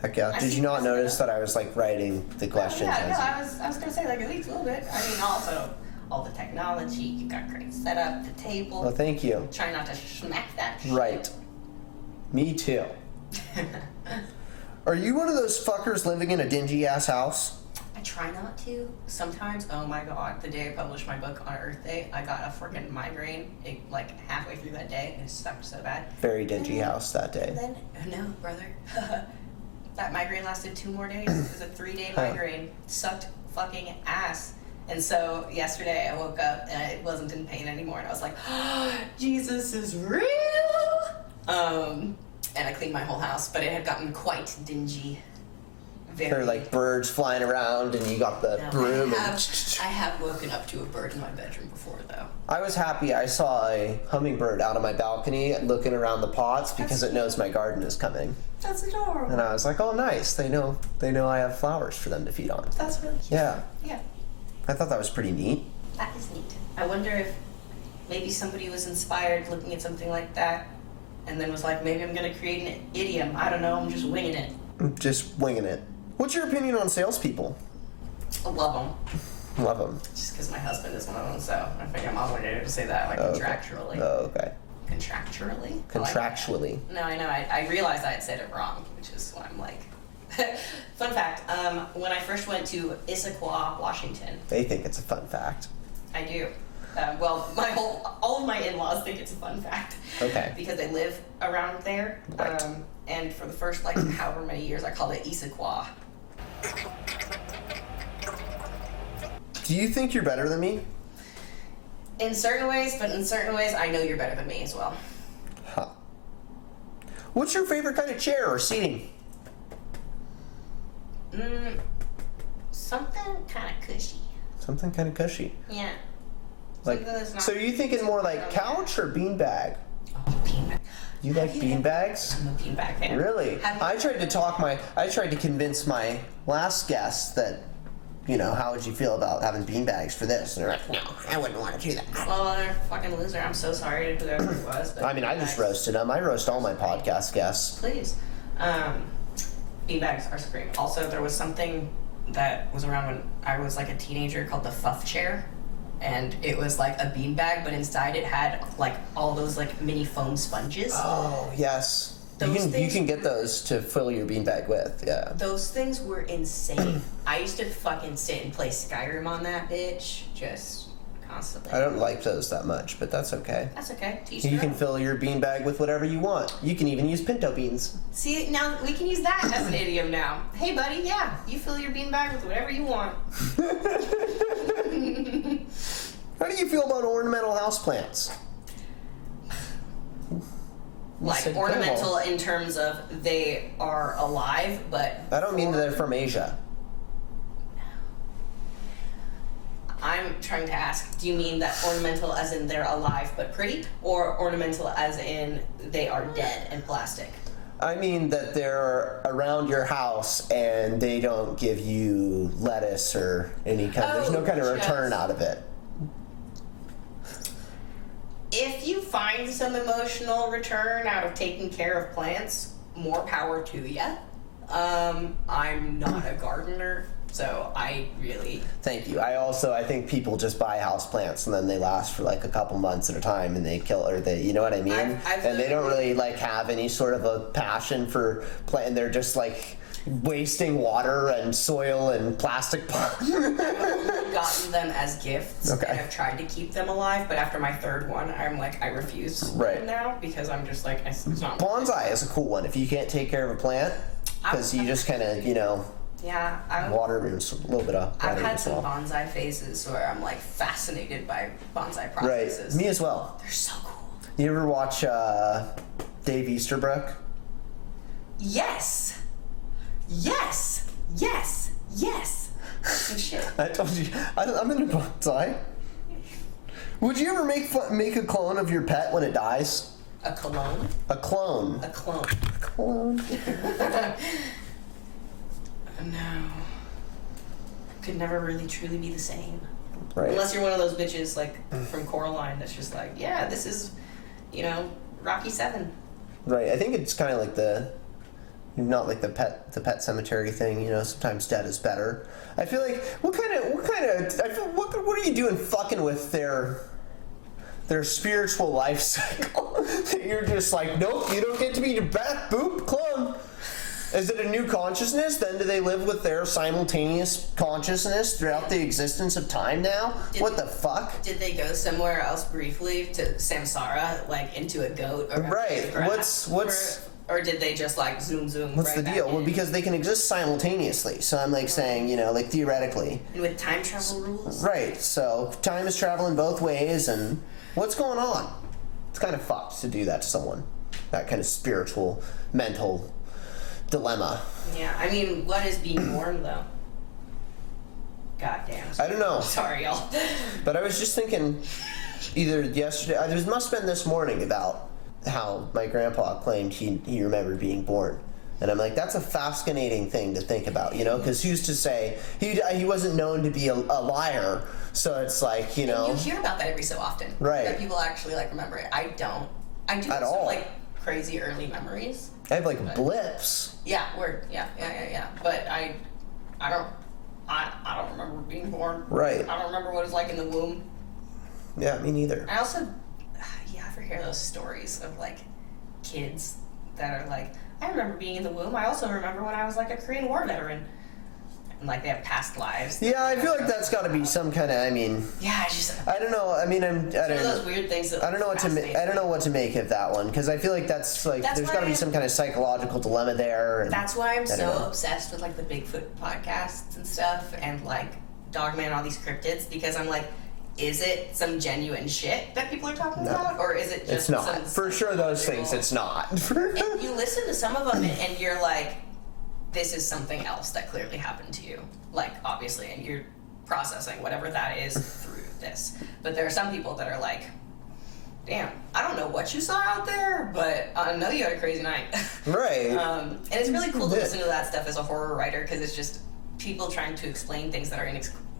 Heck yeah. I Did see you not this notice that I was like writing the questions? Yeah, as no, I was gonna say like at least a little bit. I mean, also all the technology, you got great setup, the table. Well, thank you. Try not to smack that shit. Right. Me too. Are you one of those fuckers living in a dingy ass house? I try not to. Sometimes, oh my god, the day I published my book on Earth Day, I got a freaking migraine like halfway through that day, and it sucked so bad. Very dingy house that day. And then, oh no, brother, that migraine lasted 2 more days. It was a 3-day migraine. It sucked fucking ass. And so yesterday I woke up and I wasn't in pain anymore, and I was like, oh, Jesus is real. And I cleaned my whole house, but it had gotten quite dingy. There are like birds flying around and you got the broom. I have woken up to a bird in my bedroom before, though. I was happy I saw a hummingbird out on my balcony looking around the pots because it knows my garden is coming. That's adorable. And I was like, oh nice, they know I have flowers for them to feed on. That's really cute. Yeah. Yeah. I thought that was pretty neat. That is neat. I wonder if maybe somebody was inspired looking at something like that and then was like, maybe I'm going to create an idiom. I don't know, I'm just winging it. Just winging it. What's your opinion on salespeople? I love them. Love them. Just because my husband is one of them, so I think I'm obligated to say that, like, contractually. Oh, okay. Contractually? Contractually. No, I know. I realized I had said it wrong, which is why I'm like... Fun fact, when I first went to Issaquah, Washington... They think it's a fun fact. I do. Well, all of my in-laws think it's a fun fact. Okay. Because they live around there. Right. And for the first, like, however many years, I called it Issaquah. Do you think you're better than me? In certain ways, but in certain ways, I know you're better than me as well. Huh. What's your favorite kind of chair or seating? Something kind of cushy. Something kind of cushy. Yeah. Like, Something that's not- so you thinking more like couch or beanbag? Oh, beanbag. You like beanbags? I'm a beanbag fan. Really? I tried to convince my last guest that, you know, how would you feel about having beanbags for this? And they're like, no, I wouldn't want to do that. Well, they're a fucking loser. I'm so sorry to whoever it was. But I mean, I just roasted them. I roast all my podcast guests. Please. Beanbags are supreme. Also, there was something that was around when I was like a teenager called the Fuff Chair. And it was like a beanbag, but inside it had like all those like mini foam sponges. Oh, yes. Those You can get those to fill your beanbag with, yeah. Those things were insane. I used to fucking sit and play Skyrim on that bitch, just constantly. I don't like those that much, but that's okay. That's okay. Teach You their can own. fill your beanbag with whatever you want. You can even use pinto beans. See, now we can use that as an idiom now. Hey, buddy, yeah, you fill your beanbag with whatever you want. How do you feel about ornamental houseplants? Like said ornamental in terms of they are alive, but I don't mean that they're from Asia. I'm trying to ask, do you mean that ornamental as in they're alive but pretty, or ornamental as in they are dead and plastic? I mean that they're around your house and they don't give you lettuce or any kind of, there's no kind of return out of it. If you find some emotional return out of taking care of plants, more power to ya. I'm not a gardener, So I really... Thank you. I think people just buy houseplants and then they last for like a couple months at a time and they kill, or they, you know what I mean? And they don't really like have any sort of a passion for plant. They're just like wasting water and soil and plastic pots. I've gotten them as gifts Okay. and I've tried to keep them alive, but after my third one, I'm like, I refuse them now because I'm just like, it's not... Bonsai is a cool one if you can't take care of a plant, because you just kind of, you know, water and a little bit of water. I've had as some well. bonsai phases where I'm like fascinated by bonsai processes. Right, me as well. They're so cool. You ever watch Dave Easterbrook? Yes. Yes. Yes. Yes. Some shit. I told you, I'm into bonsai. Would you ever make a clone of your pet when it dies? A cologne? A clone. A clone. Clone. No. Could never really truly be the same. Right. Unless you're one of those bitches like from Coraline that's just like, yeah, this is, you know, Rocky 7. Right. I think it's kind of like not like the pet cemetery thing. You know, sometimes dead is better. I feel like what are you doing fucking with their spiritual life cycle? You're just like, nope, you don't get to be your back, boop, clone. Is it a new consciousness? Then do they live with their simultaneous consciousness throughout the existence of time now? What the fuck? Did they go somewhere else briefly to Samsara, like into a goat or right? or did they just like zoom? What's the deal? Well, because they can exist simultaneously. So I'm like saying, you know, like theoretically. And with time travel rules. Right. So time is traveling both ways, and what's going on? It's kind of fucked to do that to someone. That kind of spiritual, mental dilemma. Yeah, I mean, what is being born though? God damn. I don't know. Sorry, y'all. But I was just thinking, either yesterday, there must have been this morning, about how my grandpa claimed he remembered being born. And I'm like, that's a fascinating thing to think about, you know, because he used to say he wasn't known to be a liar. So it's like, you know. And you hear about that every so often. Right. That people actually like remember it. I don't. I do at have some all. like crazy early memories. I have like blips. Yeah, word. Yeah. But I don't remember being born. Right. I don't remember what it's like in the womb. Yeah, me neither. I also, you ever hear those stories of like kids that are like, I remember being in the womb. I also remember when I was like a Korean War veteran. And like they have past lives. Yeah, I feel like that's got to be some kind of. I mean. Yeah, I don't know. I mean, I don't know. Those weird things. I don't know what to. I don't know what to make of that one, because I feel like that's like there's got to be some kind of psychological dilemma there. And that's why I'm so obsessed with like the Bigfoot podcasts and stuff, and like Dogman and all these cryptids, because I'm like, is it some genuine shit that people are talking about, or is it just? It's not. For sure, those things. It's not. And you listen to some of them, and you're like, this is something else that clearly happened to you, like obviously, and you're processing whatever that is through this. But there are some people that are like, damn, I don't know what you saw out there, but I know you had a crazy night. Right. And it's really cool to listen to that stuff as a horror writer, because it's just people trying to explain things that are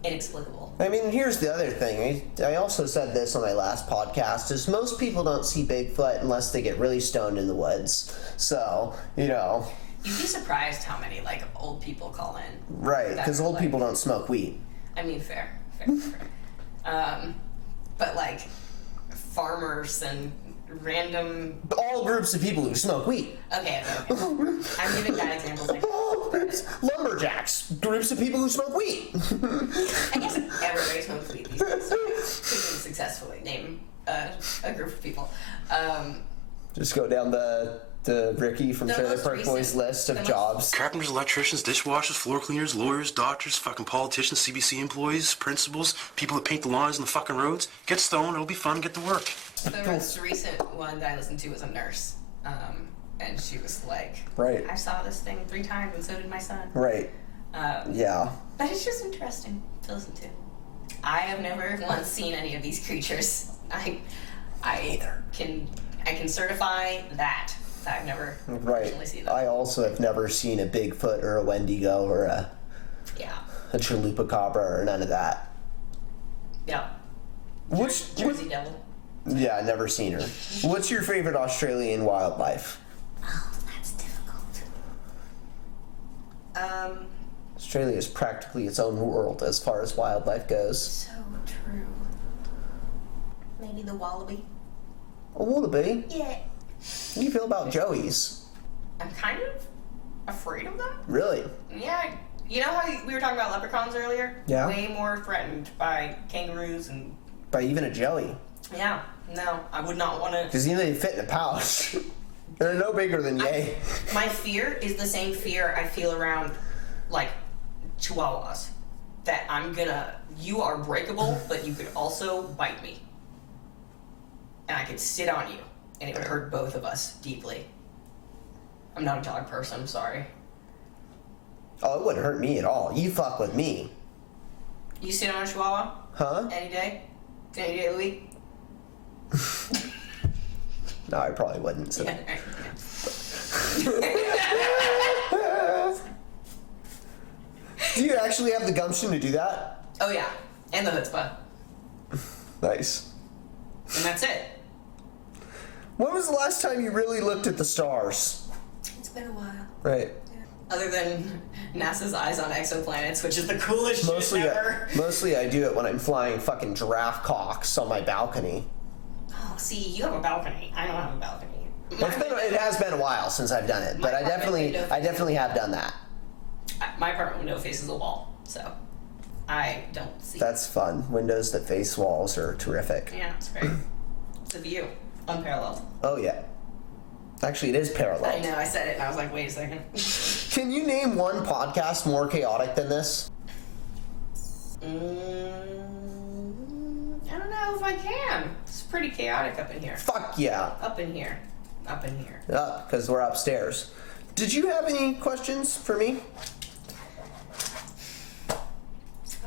inexplicable. I mean, here's the other thing. I also said this on my last podcast, is most people don't see Bigfoot unless they get really stoned in the woods. So, you know. You'd be surprised how many, like, old people call in. Right, because old people don't smoke weed. I mean, fair. But, like, farmers and random... All groups of people who smoke weed. Okay. I'm giving bad examples. Like, lumberjacks. Groups of people who smoke weed. I guess everybody smokes weed these days. So couldn't successfully name a group of people. Just go down the Ricky from Trailer Park Boys list of jobs. Carpenters, electricians, dishwashers, floor cleaners, lawyers, doctors, fucking politicians, CBC employees, principals, people that paint the lawns on the fucking roads. Get stoned, it'll be fun, get to work. The most recent one that I listened to was a nurse. And she was like, right. I saw this thing 3 times and so did my son. Right. Yeah. But it's just interesting to listen to. I have never once seen any of these creatures. I can certify that. I've never personally seen them. I also have never seen a Bigfoot or a Wendigo or a Chupacabra or none of that. Yeah. Jersey Devil. Yeah, never seen her. What's your favorite Australian wildlife? Oh, that's difficult. Australia is practically its own world as far as wildlife goes. So true. Maybe the wallaby. A wallaby? Yeah. How do you feel about joeys? I'm kind of afraid of them. Really? Yeah. You know how we were talking about leprechauns earlier? Yeah. Way more threatened by kangaroos and... By even a joey? Yeah. No, I would not want to... Because even they fit in a pouch. They're no bigger than yay. My fear is the same fear I feel around, like, chihuahuas. That I'm gonna... You are breakable, but you could also bite me. And I could sit on you, and it would hurt both of us deeply. I'm not a dog person, I'm sorry. Oh, it wouldn't hurt me at all. You fuck with me. You sit on a chihuahua? Huh? Any day? Any day of the week? No, I probably wouldn't. So. Yeah. Do you actually have the gumption to do that? Oh yeah, and the chutzpah. Nice. And that's it. When was the last time you really looked at the stars? It's been a while. Right. Other than NASA's eyes on exoplanets, which is the coolest shit ever. Mostly I do it when I'm flying fucking giraffe cocks on my balcony. Oh, see, you have a balcony. I don't have a balcony. It has been a while since I've done it, but I definitely have done that. My apartment window faces a wall, so I don't see. That's fun. Windows that face walls are terrific. Yeah, it's great. It's a view, unparalleled. Oh yeah. Actually, it is parallel. I know. I said it, and I was like, wait a second. Can you name one podcast more chaotic than this? I don't know if I can. It's pretty chaotic up in here. Fuck yeah. Up in here. Up in here. Up, because we're upstairs. Did you have any questions for me?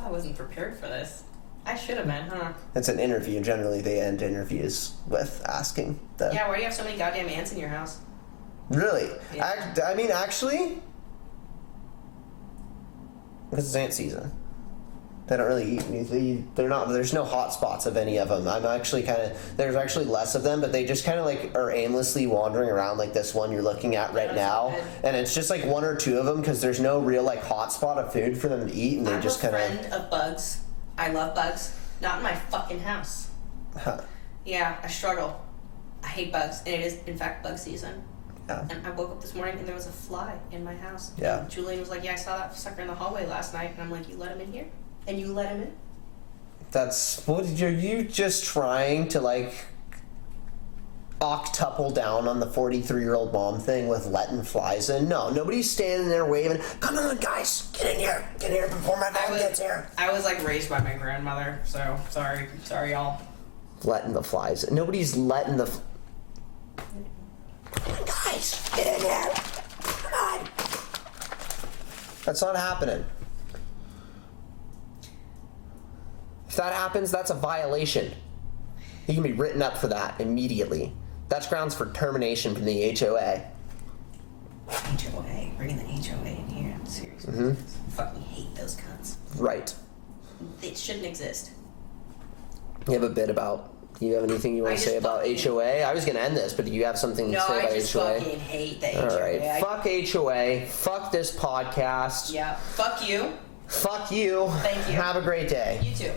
I wasn't prepared for this. I should have been, huh? It's an interview. Generally, they end interviews with asking the... Yeah, why do you have so many goddamn ants in your house? Really? Yeah. I mean, actually... Because it's ant season. They don't really eat. They're not. There's no hot spots of any of them. I'm actually kind of. There's actually less of them, but they just kind of like are aimlessly wandering around like this one you're looking at right now, and it's just like one or two of them because there's no real like hot spot of food for them to eat, and they just kind of. I'm a friend of bugs. I love bugs. Not in my fucking house. Huh. Yeah, I struggle. I hate bugs, and it is in fact bug season. Yeah. And I woke up this morning and there was a fly in my house. Yeah. And Julian was like, "Yeah, I saw that sucker in the hallway last night," and I'm like, "You let him in here?" And you let him in? That's what are you just trying to like octuple down on the 43-year-old mom thing with letting flies in? No, nobody's standing there waving, "Come on, guys, get in here before my mom gets here." I was like raised by my grandmother, so sorry y'all. Letting the flies in. Nobody's letting the. Come on, guys, get in here. Come on. That's not happening. If that happens, that's a violation. You can be written up for that immediately. That's grounds for termination from the HOA. HOA, bringing the HOA in here. Seriously. Mm-hmm. Fucking hate those cunts. Right. They shouldn't exist. You have a bit about. Do you have anything you want to say about HOA? I was going to end this, but do you have something to say about HOA? No, I just fucking hate the HOA. All right. Fuck HOA. Fuck this podcast. Yeah. Fuck you. Fuck you. Thank you. Have a great day. You too.